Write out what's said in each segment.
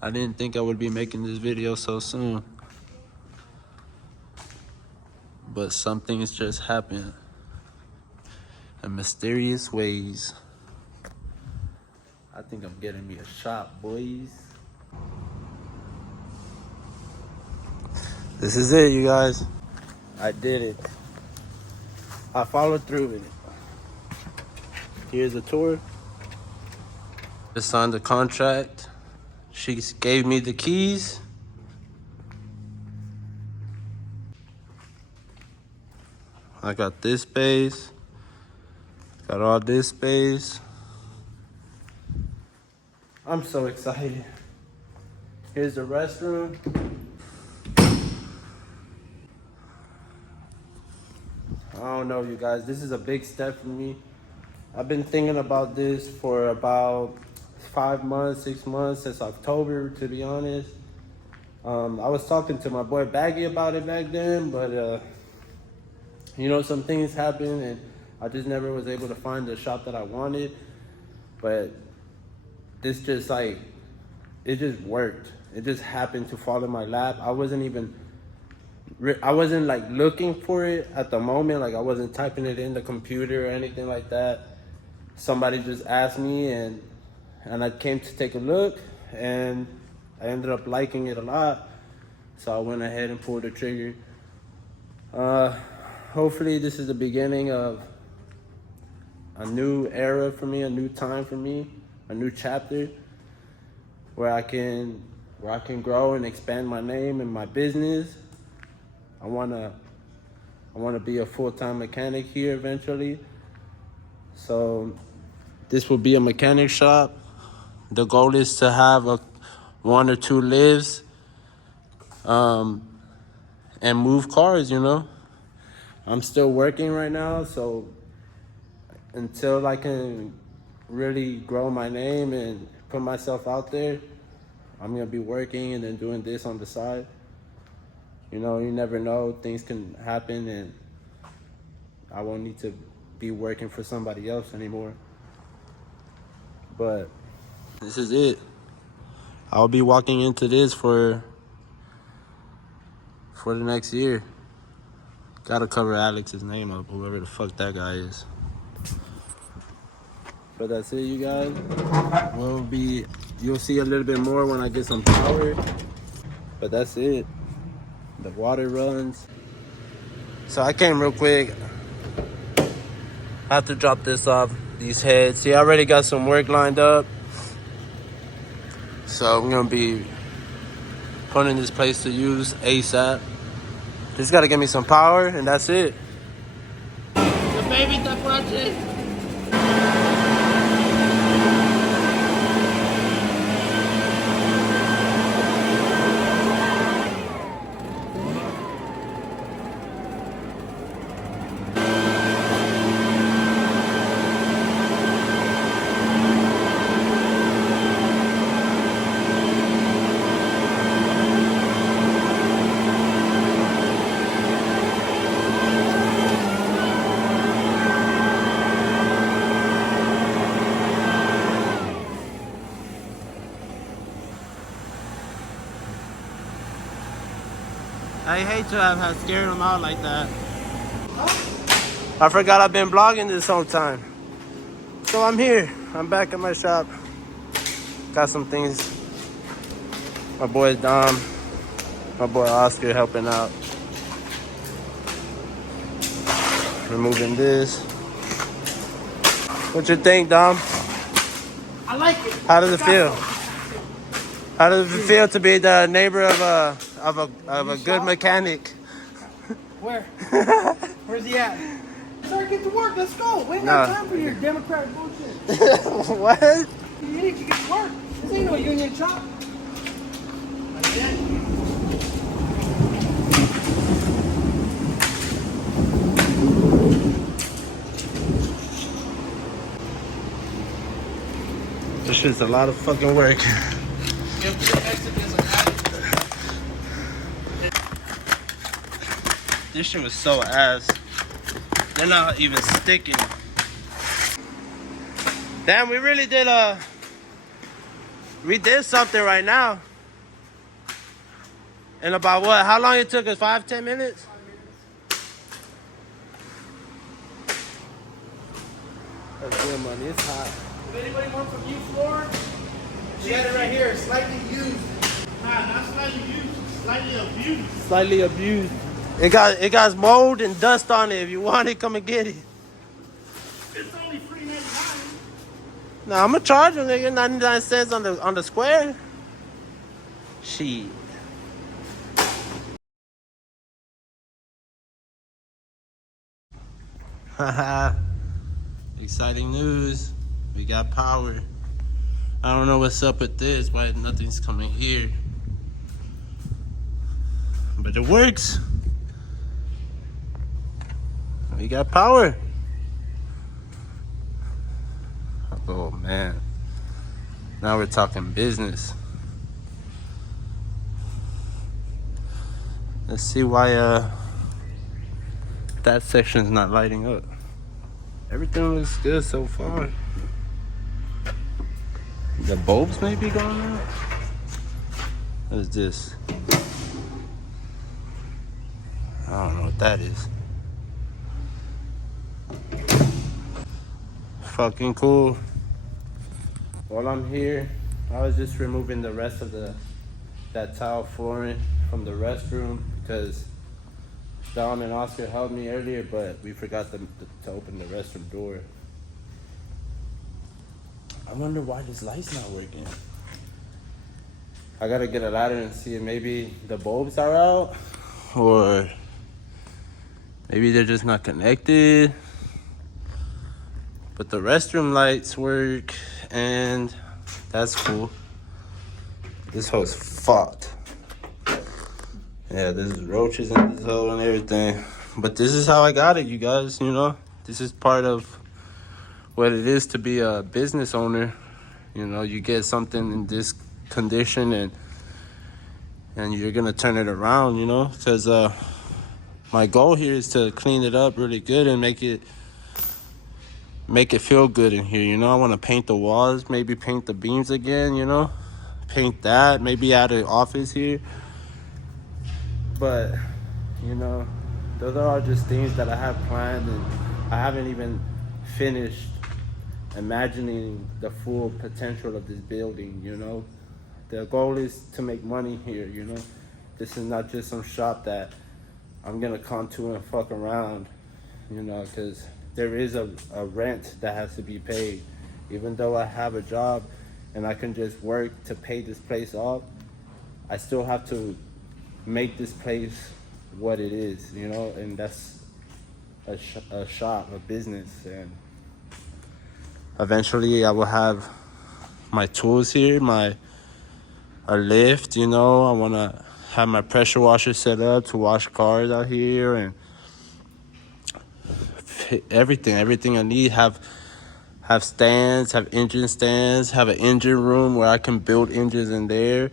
I didn't think I would be making this video so soon. But some things just happen in mysterious ways. I think I'm getting me a shot, boys. This is it, you guys. I did it. I followed through with it. Here's a tour. I signed the contract. She gave me the keys. I got this space. Got all this space. I'm so excited. Here's the restroom. I don't know, you guys. This is a big step for me. I've been thinking about this for about 5 months, 6 months, since October, to be honest. I was talking to my boy Baggy about it back then, but you know, some things happened and I just never was able to find the shop that I wanted. But this just like, it just worked. It just happened to fall in my lap. I wasn't like looking for it at the moment. Like I wasn't typing it in the computer or anything like that. Somebody just asked me and I came to take a look and I ended up liking it a lot. So I went ahead and pulled the trigger. Hopefully this is the beginning of a new era for me, a new time for me, a new chapter where I can grow and expand my name and my business. I wanna be a full-time mechanic here eventually. So this will be a mechanic shop. The goal is to have 1 or 2 lifts, and move cars, you know. I'm still working right now, so until I can really grow my name and put myself out there, I'm gonna be working and then doing this on the side. You know, you never know, things can happen and I won't need to be working for somebody else anymore. But this is it. I'll be walking into this for the next year. Gotta cover Alex's name up, whoever the fuck that guy is. But that's it, you guys. You'll see a little bit more when I get some power. But that's it. The water runs. So I came real quick. I have to drop this off, these heads. See, I already got some work lined up. So I'm gonna be putting this place to use ASAP. Just gotta get me some power and that's it. The baby está watching. I hate to have scared him out like that. I forgot I've been vlogging this whole time. So I'm here. I'm back at my shop. Got some things. My boy Dom, my boy Oscar helping out. Removing this. What you think, Dom? I like it. How does it feel? How does it feel to be the neighbor of a good mechanic? Where? Where's he at? Sir, get to work. Let's go. We ain't got time for your Democratic bullshit. What? You need to get to work. This ain't no union shop. This shit's a lot of fucking work. This shit was so ass. They're not even sticking. Damn, we did something right now. And about what? How long it took us? 5-10 minutes? That's good money. It's hot. If anybody wants some used floor, you got it right here. Slightly used. Nah, not slightly used. Slightly abused. Slightly abused. It got mold and dust on it. If you want it, come and get it. It's only $3.99. Nah, I'm gonna charge them, nigga. 99 cents on the square. Shit. Haha. Exciting news. We got power. I don't know what's up with this, why nothing's coming here. But it works. We got power. Oh man. Now we're talking business. Let's see why that section's not lighting up. Everything looks good so far. The bulbs may be going out. What is this? I don't know what that is. Fucking cool. While I'm here, I was just removing the rest of that tile flooring from the restroom because Dom and Oscar helped me earlier, but we forgot to open the restroom door. I wonder why this light's not working. I gotta get a ladder and see if maybe the bulbs are out or maybe they're just not connected. But the restroom lights work and that's cool. This hole's fucked. Yeah, there's roaches in this hole and everything. But this is how I got it, you guys, you know. This is part of what it is to be a business owner. You know, you get something in this condition and you're gonna turn it around, you know, because my goal here is to clean it up really good and make it feel good in here, you know. I want to paint the walls, maybe paint the beams again, you know, paint that, maybe add an office here. But you know, those are all just things that I have planned, and I haven't even finished imagining the full potential of this building, you know. The goal is to make money here, you know. This is not just some shop that I'm gonna come to and fuck around, you know, because there is a rent that has to be paid. Even though I have a job and I can just work to pay this place off, I still have to make this place what it is, you know, and that's a shop, a business, and eventually I will have my tools here, a lift, you know. I want to have my pressure washer set up to wash cars out here and everything I need. Have stands, have engine stands, have an engine room where I can build engines in there,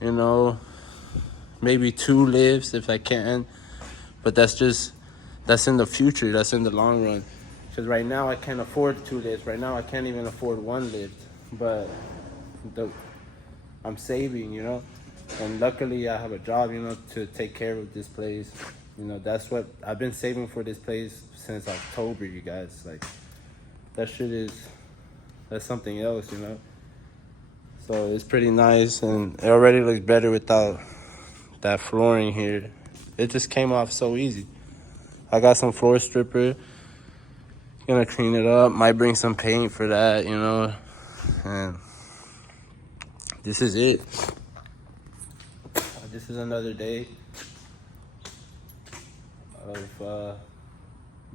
you know. Maybe 2 lifts if I can, but that's in the future, that's in the long run. Because right now I can't afford 2 lifts. Right now I can't even afford 1 lift, but I'm saving, you know. And luckily I have a job, you know, to take care of this place. You know, that's what I've been saving for this place since October, you guys. Like, that's something else, you know. So it's pretty nice, and it already looks better without that flooring here. It just came off so easy. I got some floor stripper, gonna clean it up, might bring some paint for that, you know. And this is it. This is another day of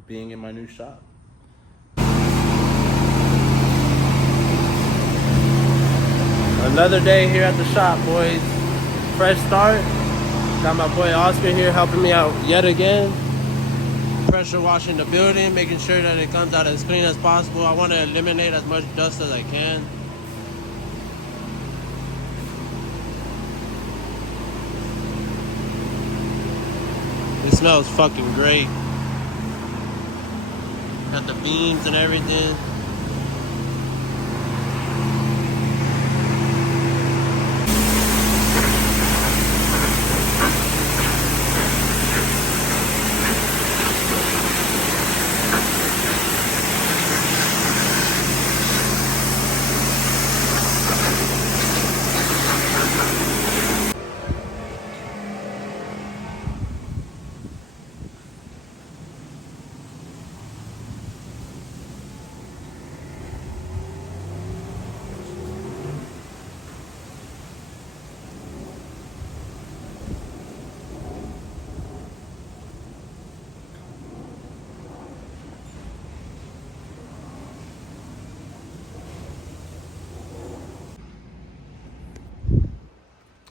being in my new shop. Another day here at the shop, boys. Fresh start. Got my boy Oscar here helping me out yet again. Pressure washing the building, making sure that it comes out as clean as possible. I want to eliminate as much dust as I can. It smells fucking great. Got the beams and everything.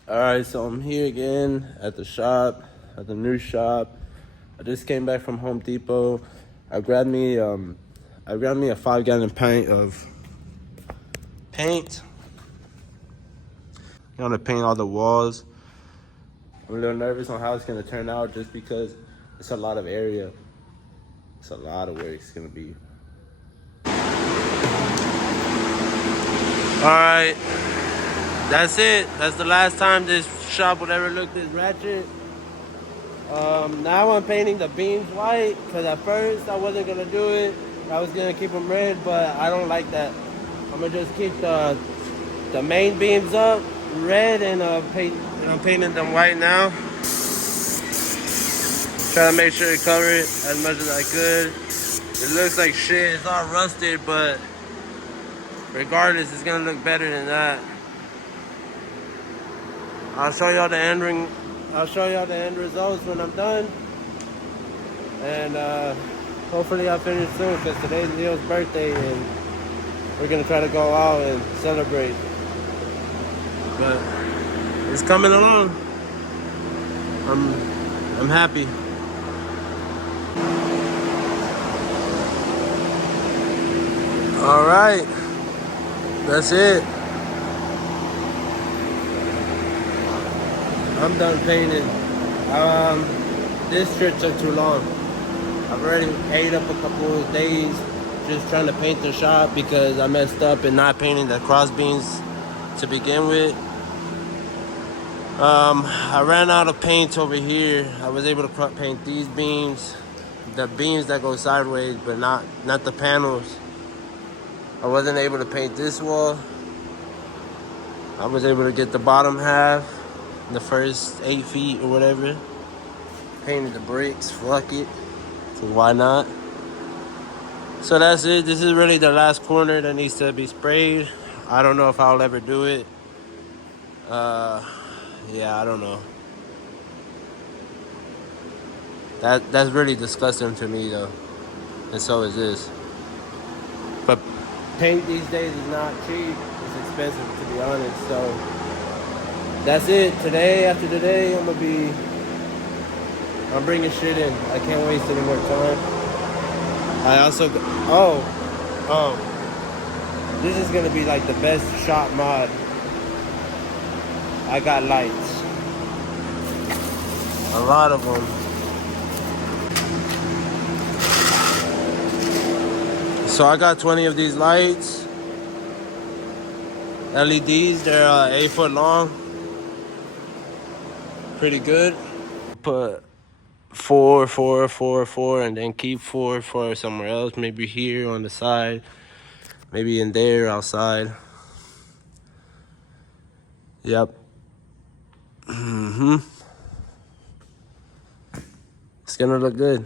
Alright, so I'm here again at the shop, at the new shop. I just came back from Home Depot. I grabbed me a 5-gallon pint of paint. I'm gonna paint all the walls. I'm a little nervous on how it's gonna turn out just because it's a lot of area. It's a lot of work it's gonna be. Alright, that's it. That's the last time this shop would ever look this ratchet. Now I'm painting the beams white because at first I wasn't gonna do it. I was gonna keep them red, but I don't like that. I'm gonna just keep the main beams up red and I'm painting them white now. Try to make sure to cover it as much as I could. It looks like shit. It's all rusted, but regardless, it's gonna look better than that. I'll show y'all the end results when I'm done. And hopefully I'll finish soon because today's Leo's birthday and we're gonna try to go out and celebrate. But it's coming along. I'm happy. All right, that's it. I'm done painting. This trip took too long. I've already ate up a couple of days just trying to paint the shop because I messed up in not painting the cross beams to begin with. I ran out of paint over here. I was able to paint these beams, the beams that go sideways, but not the panels. I wasn't able to paint this wall. I was able to get the bottom half, the first 8 feet or whatever. Painted the bricks, fuck it. So why not? So that's it. This is really the last corner that needs to be sprayed. I don't know if I'll ever do it. Yeah, I don't know. That's really disgusting to me though. And so is this. But paint these days is not cheap. It's expensive to be honest. So that's it. After today, I'm bringing shit in. I can't waste any more time. I also, this is gonna be like the best shop mod. I got lights. A lot of them. So I got 20 of these lights. LEDs, they're 8 foot long. Pretty good. Put 4, 4, 4, 4, and then keep 4 for somewhere else. Maybe here on the side. Maybe in there outside. Yep. It's gonna look good.